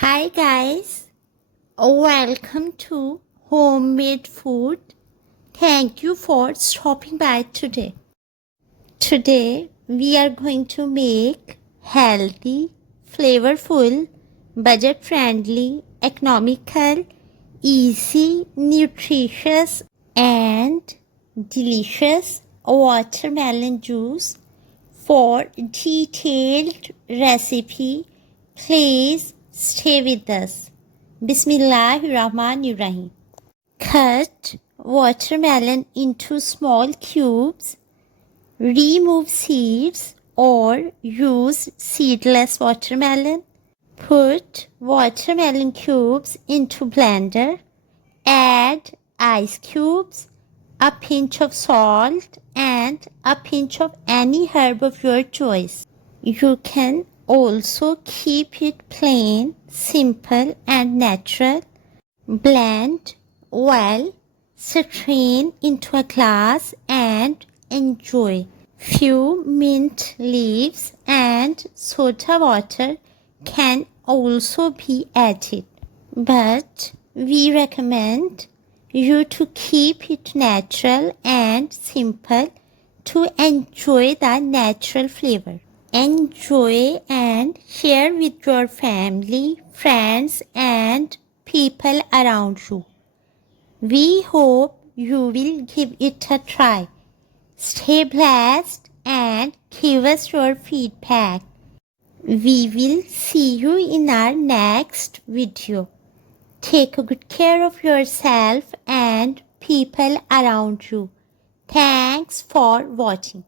Hi guys, welcome to Homemade Food. Thank you for stopping by today. Today we are going to make healthy, flavorful, budget-friendly, economical, easy, nutritious and delicious watermelon juice. For detailed recipe, please stay with us. Bismillahirrahmanirrahim. Cut watermelon into small cubes. Remove seeds or use seedless watermelon. Put watermelon cubes into blender. Add ice cubes, a pinch of salt and a pinch of any herb of your choice. You can also keep it plain, simple and natural. Blend well, strain into a glass and enjoy. Few mint leaves and soda water can also be added, but we recommend you to keep it natural and simple to enjoy the natural flavor. Enjoy and share with your family, friends and people around you. We hope you will give it a try. Stay blessed and give us your feedback. We will see you in our next video. Take good care of yourself and people around you. Thanks for watching.